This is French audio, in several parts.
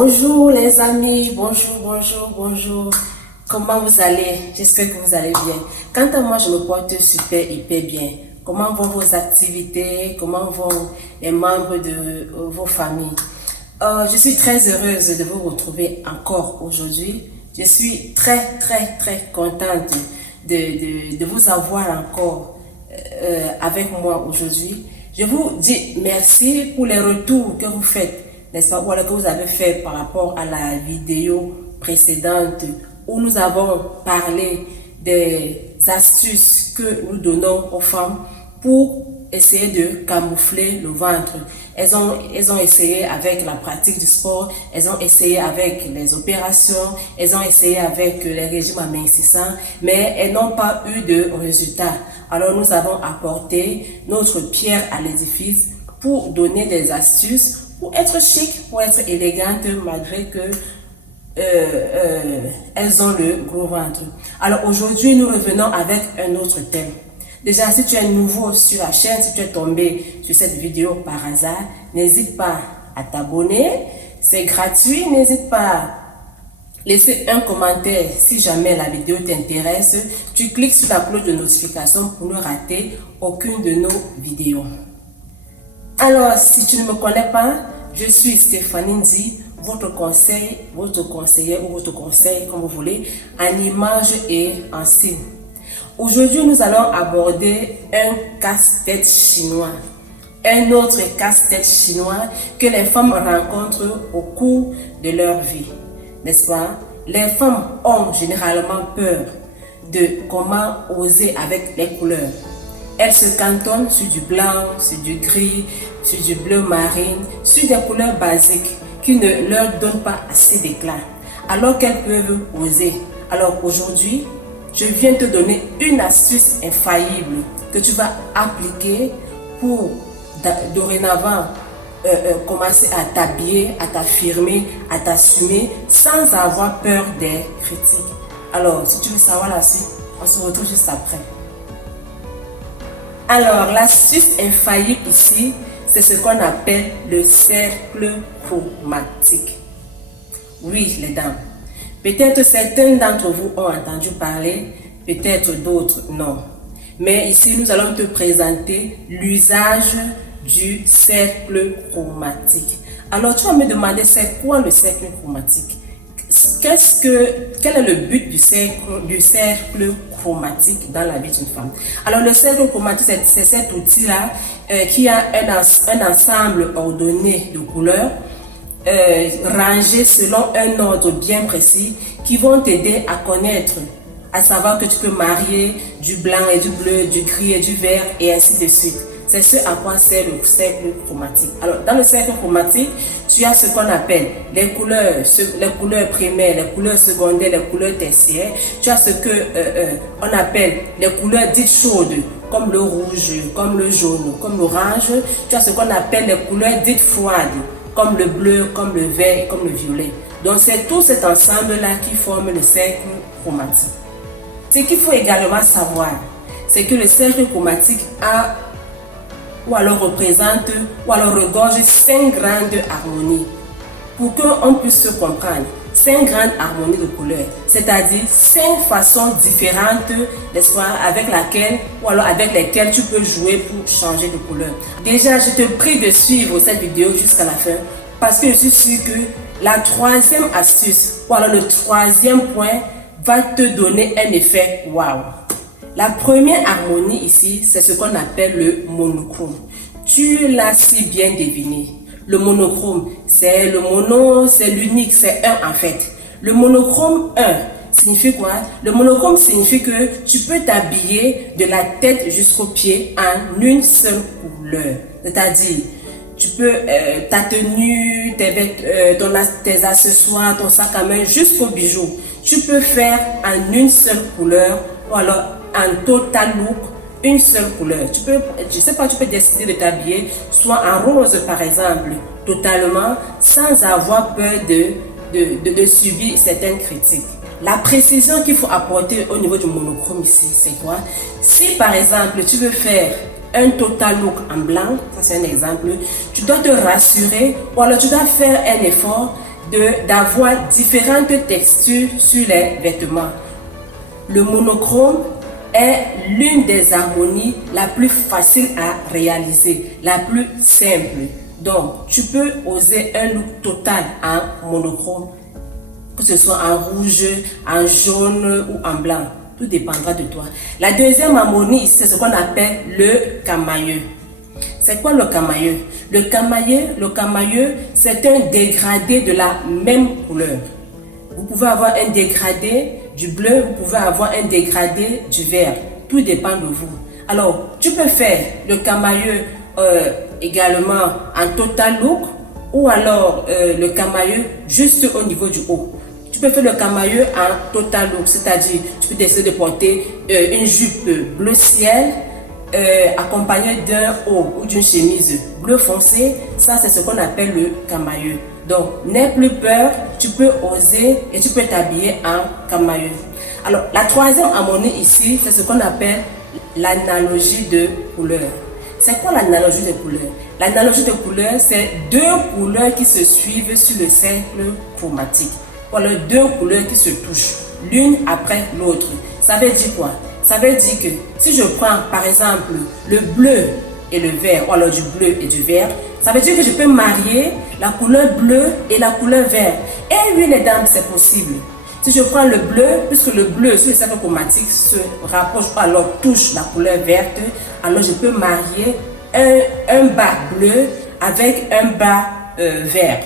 Bonjour les amis, bonjour. Comment vous allez? J'espère que vous allez bien. Quant à moi, je me porte hyper bien. Comment vont vos activités? Comment vont les membres de vos familles? Je suis très heureuse de vous retrouver encore aujourd'hui. Je suis très contente de vous avoir encore avec moi aujourd'hui. Je vous dis merci pour les retours que vous faites, n'est-ce pas, ou alors que vous avez fait par rapport à la vidéo précédente où nous avons parlé des astuces que nous donnons aux femmes pour essayer de camoufler le ventre. Elles ont essayé avec la pratique du sport, elles ont essayé avec les opérations, elles ont essayé avec les régimes amincissants, mais elles n'ont pas eu de résultat. Alors nous avons apporté notre pierre à l'édifice pour donner des astuces, pour être chic, pour être élégante malgré que elles ont le gros ventre. Alors aujourd'hui, nous revenons avec un autre thème. Déjà, si tu es nouveau sur la chaîne, si tu es tombé sur cette vidéo par hasard, n'hésite pas à t'abonner. C'est gratuit, n'hésite pas à laisser un commentaire si jamais la vidéo t'intéresse. Tu cliques sur la cloche de notification pour ne rater aucune de nos vidéos. Alors, si tu ne me connais pas, je suis Stéphanie Ndi, votre conseiller ou votre conseil, comme vous voulez, en image et en signe. Aujourd'hui, nous allons aborder un casse-tête chinois. Un autre casse-tête chinois que les femmes rencontrent au cours de leur vie. N'est-ce pas? Les femmes ont généralement peur de comment oser avec les couleurs. Elles se cantonnent sur du blanc, sur du gris, sur du bleu marine, sur des couleurs basiques qui ne leur donnent pas assez d'éclat, alors qu'elles peuvent oser. Alors aujourd'hui, je viens te donner une astuce infaillible que tu vas appliquer pour dorénavant commencer à t'habiller, à t'affirmer, à t'assumer sans avoir peur des critiques. Alors, si tu veux savoir la suite, on se retrouve juste après. Alors, l'astuce infaillible ici, c'est ce qu'on appelle le cercle chromatique. Oui, les dames. Peut-être certains d'entre vous ont entendu parler, peut-être d'autres non. Mais ici, nous allons te présenter l'usage du cercle chromatique. Alors, tu vas me demander, c'est quoi le cercle chromatique? Quel est le but du cercle chromatique dans la vie d'une femme? Alors, le cercle chromatique, c'est cet outil-là qui a un ensemble ordonné de couleurs rangés selon un ordre bien précis qui vont t'aider à connaître, à savoir que tu peux marier du blanc et du bleu, du gris et du vert et ainsi de suite. C'est ce à quoi sert le cercle chromatique. Alors, dans le cercle chromatique, tu as ce qu'on appelle les couleurs primaires, les couleurs secondaires, les couleurs tertiaires. Tu as ce que on appelle les couleurs dites chaudes, comme le rouge, comme le jaune, comme l'orange. Tu as ce qu'on appelle les couleurs dites froides, comme le bleu, comme le vert, comme le violet. Donc, c'est tout cet ensemble-là qui forme le cercle chromatique. Ce qu'il faut également savoir, c'est que le cercle chromatique a ou alors représente, ou alors regorge 5 grandes harmonies. Pour qu'on puisse se comprendre, 5 grandes harmonies de couleurs, c'est-à-dire 5 façons différentes, n'est-ce pas, avec lesquelles tu peux jouer pour changer de couleur. Déjà, je te prie de suivre cette vidéo jusqu'à la fin, parce que je suis sûre que la troisième astuce, ou alors le troisième point, va te donner un effet waouh. La première harmonie ici, c'est ce qu'on appelle le monochrome. Tu l'as si bien deviné. Le monochrome, c'est le mono, c'est l'unique, c'est un en fait. Le monochrome 1 signifie quoi? Le monochrome signifie que tu peux t'habiller de la tête jusqu'aux pieds en une seule couleur. C'est-à-dire, tu peux ta tenue, tes accessoires, ton sac à main jusqu'aux bijoux. Tu peux faire en une seule couleur ou alors en total look, une seule couleur. Tu peux décider de t'habiller soit en rose par exemple, totalement, sans avoir peur de subir certaines critiques. La précision qu'il faut apporter au niveau du monochrome ici, c'est quoi? Si par exemple tu veux faire un total look en blanc, ça c'est un exemple, tu dois te rassurer ou alors tu dois faire un effort d'avoir différentes textures sur les vêtements. Le monochrome est l'une des harmonies la plus facile à réaliser, la plus simple. Donc, tu peux oser un look total en monochrome, que ce soit en rouge, en jaune ou en blanc. Tout dépendra de toi. La deuxième harmonie ici, c'est ce qu'on appelle le camailleux. C'est quoi le camailleux? Le camailleux, c'est un dégradé de la même couleur. Vous pouvez avoir un dégradé du bleu, vous pouvez avoir un dégradé du vert. Tout dépend de vous. Alors, tu peux faire le camailleux également en total look ou alors le camailleux juste au niveau du haut. Tu peux faire le camailleux en total look, c'est-à-dire tu peux décider de porter une jupe bleu ciel accompagnée d'un haut ou d'une chemise bleu foncé. Ça, c'est ce qu'on appelle le camailleux. Donc, n'aie plus peur, tu peux oser et tu peux t'habiller en camailleux. Alors, la troisième harmonie ici, c'est ce qu'on appelle l'analogie de couleurs. C'est quoi l'analogie de couleurs? L'analogie de couleurs, c'est deux couleurs qui se suivent sur le cercle chromatique. Voilà, deux couleurs qui se touchent, l'une après l'autre. Ça veut dire quoi? Ça veut dire que si je prends par exemple le bleu et le vert, ou alors du bleu et du vert, ça veut dire que je peux marier la couleur bleue et la couleur vert. Et oui les dames, c'est possible. Si je prends le bleu, puisque le bleu sur le cercle chromatique se rapproche ou alors touche la couleur verte, alors je peux marier un bas bleu avec un bas vert.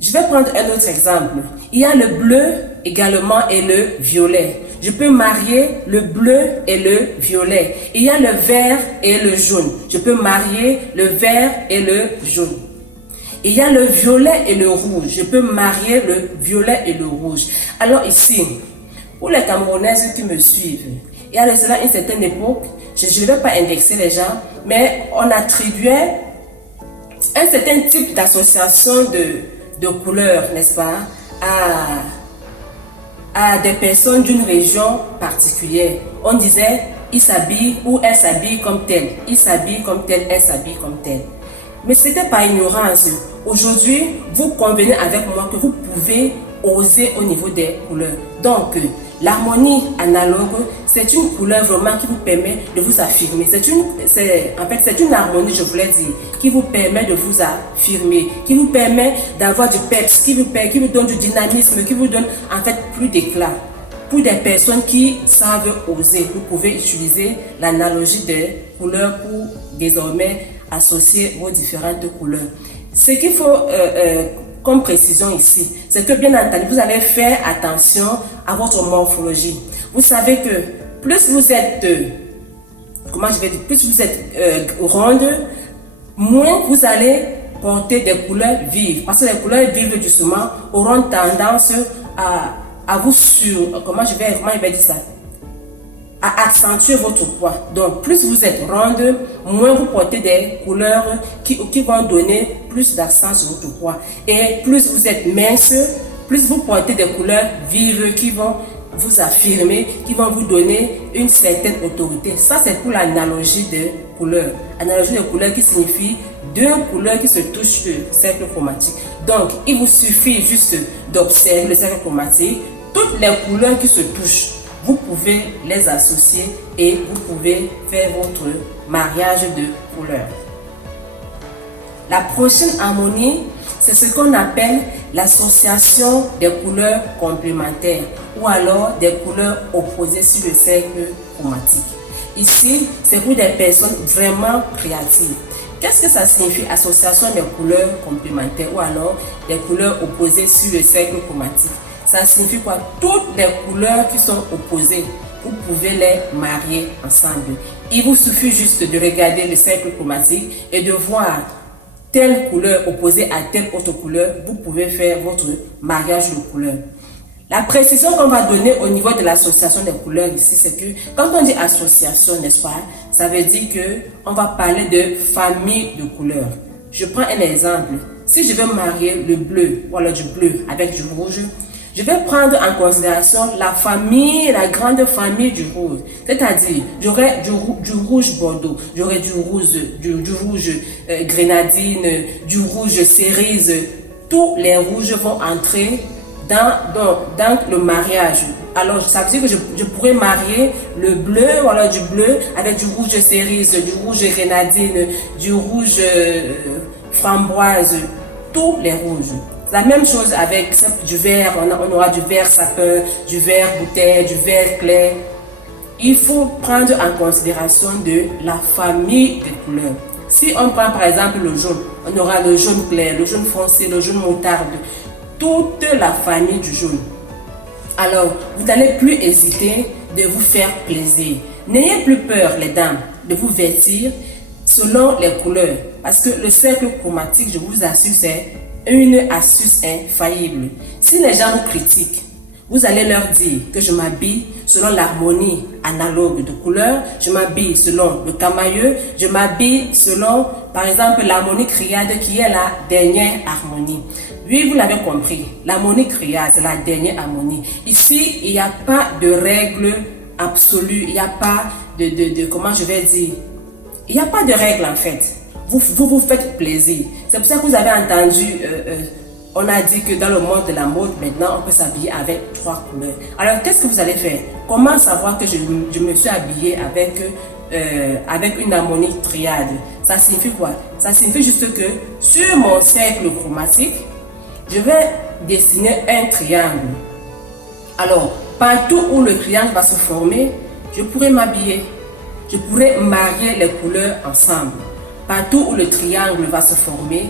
Je vais prendre un autre exemple. Il y a le bleu également et le violet. Je peux marier le bleu et le violet. Il y a le vert et le jaune. Je peux marier le vert et le jaune. Il y a le violet et le rouge. Je peux marier le violet et le rouge. Alors ici, pour les Camerounaises qui me suivent, il y a cela une certaine époque, je ne vais pas indexer les gens, mais on attribuait un certain type d'association de couleurs, n'est-ce pas, à des personnes d'une région particulière. On disait, il s'habille ou elle s'habille comme tel. Il s'habille comme tel, elle s'habille comme tel. Mais ce n'était pas ignorance. Aujourd'hui, vous convenez avec moi que vous pouvez oser au niveau des couleurs. Donc, l'harmonie analogue, c'est une couleur vraiment qui vous permet de vous affirmer. C'est une harmonie, je voulais dire, qui vous permet de vous affirmer, qui vous permet d'avoir du peps, qui vous donne du dynamisme, qui vous donne en fait plus d'éclat. Pour des personnes qui savent oser, vous pouvez utiliser l'analogie des couleurs pour désormais associer vos différentes couleurs. Ce qu'il faut comme précision ici, c'est que bien entendu, vous allez faire attention à votre morphologie. Vous savez que plus vous êtes, plus vous êtes ronde, moins vous allez porter des couleurs vives. Parce que les couleurs vives, justement, auront tendance à vous comment je vais dire ça? À accentuer votre poids. Donc, plus vous êtes ronde, moins vous portez des couleurs qui vont donner plus d'accent sur votre poids. Et plus vous êtes mince, plus vous portez des couleurs vives qui vont vous affirmer, qui vont vous donner une certaine autorité. Ça, c'est pour l'analogie de couleurs. Analogie de couleurs qui signifie deux couleurs qui se touchent sur le cercle chromatique. Donc, il vous suffit juste d'observer le cercle chromatique. Toutes les couleurs qui se touchent, vous pouvez les associer et vous pouvez faire votre mariage de couleurs. La prochaine harmonie, c'est ce qu'on appelle l'association des couleurs complémentaires ou alors des couleurs opposées sur le cercle chromatique. Ici, c'est pour des personnes vraiment créatives. Qu'est-ce que ça signifie, association des couleurs complémentaires ou alors des couleurs opposées sur le cercle chromatique? Ça signifie quoi? Toutes les couleurs qui sont opposées, vous pouvez les marier ensemble. Il vous suffit juste de regarder le cercle chromatique et de voir telle couleur opposée à telle autre couleur. Vous pouvez faire votre mariage de couleurs. La précision qu'on va donner au niveau de l'association des couleurs ici, c'est que quand on dit association, n'est-ce pas, ça veut dire qu'on va parler de famille de couleurs. Je prends un exemple. Si je veux marier le bleu, ou alors du bleu avec du rouge, je vais prendre en considération la famille, la grande famille du rouge. C'est-à-dire, j'aurai du rouge bordeaux, j'aurai du rouge grenadine, du rouge cerise. tous les rouges vont entrer dans le mariage. Alors, ça veut dire que je pourrais marier le bleu, voilà, du bleu avec du rouge cerise, du rouge grenadine, du rouge framboise, tous les rouges. La même chose avec du vert, on aura du vert sapin, du vert bouteille, du vert clair. Il faut prendre en considération de la famille des couleurs. Si on prend par exemple le jaune, on aura le jaune clair, le jaune foncé, le jaune moutarde, toute la famille du jaune. Alors, vous n'allez plus hésiter de vous faire plaisir. N'ayez plus peur, les dames, de vous vêtir selon les couleurs. Parce que le cercle chromatique, je vous assure, c'est une astuce infaillible. Si les gens vous critiquent, vous allez leur dire que je m'habille selon l'harmonie analogue de couleurs, je m'habille selon le camailleux, je m'habille selon, par exemple, l'harmonie criade qui est la dernière harmonie. Oui, vous l'avez compris, l'harmonie criade, c'est la dernière harmonie. Ici, il n'y a pas de règle absolue, il n'y a pas comment je vais dire, il n'y a pas de règle en fait. Vous faites plaisir. C'est pour ça que vous avez entendu, on a dit que dans le monde de la mode, maintenant, on peut s'habiller avec 3 couleurs. Alors, qu'est-ce que vous allez faire? Comment savoir que je me suis habillée avec une harmonie triade? Ça signifie quoi? Ça signifie juste que sur mon cercle chromatique, je vais dessiner un triangle. Alors, partout où le triangle va se former, je pourrais m'habiller. Je pourrais marier les couleurs ensemble. Partout où le triangle va se former,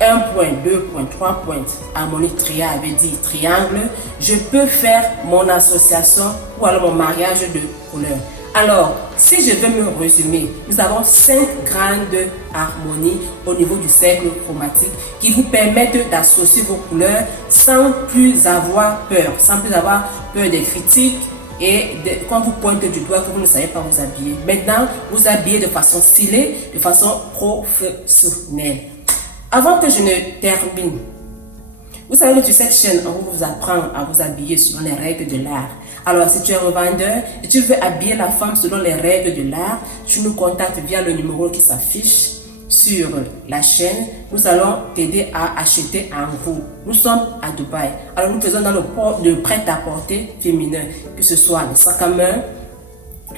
1 point, 2 points, 3 points, harmonie triade veut dire triangle, je peux faire mon association ou alors mon mariage de couleurs. Alors, si je veux me résumer, nous avons 5 grandes harmonies au niveau du cercle chromatique qui vous permettent d'associer vos couleurs sans plus avoir peur des critiques et quand vous pointez du doigt que vous ne savez pas vous habiller. Maintenant, vous habillez de façon stylée, de façon professionnelle. Avant que je ne termine, vous savez que sur cette chaîne, on vous apprend à vous habiller selon les règles de l'art. Alors, si tu es revendeur et tu veux habiller la femme selon les règles de l'art, tu nous contactes via le numéro qui s'affiche sur la chaîne. Nous allons t'aider à acheter en gros. Nous sommes à Dubaï. Alors, nous faisons dans le prêt-à-porter féminin, que ce soit les sacs à main,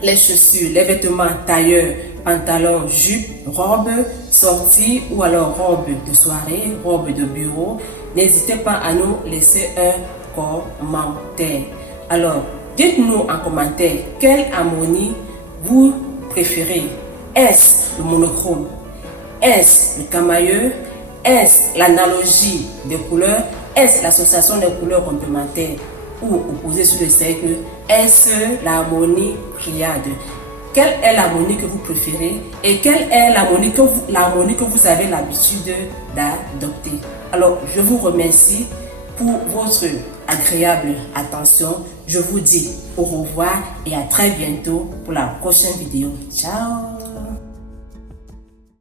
les chaussures, les vêtements tailleurs, pantalons, jupes, robes, sorties ou alors robes de soirée, robes de bureau. N'hésitez pas à nous laisser un commentaire. Alors, dites-nous en commentaire quelle harmonie vous préférez. Est-ce le monochrome? Est-ce le camailleux? Est-ce l'analogie des couleurs? Est-ce l'association des couleurs complémentaires ou opposées sur le cercle? Est-ce l'harmonie triade? Quelle est l'harmonie que vous préférez et quelle est l'harmonie que vous avez l'habitude d'adopter? Alors, je vous remercie pour votre agréable attention. Je vous dis au revoir et à très bientôt pour la prochaine vidéo. Ciao!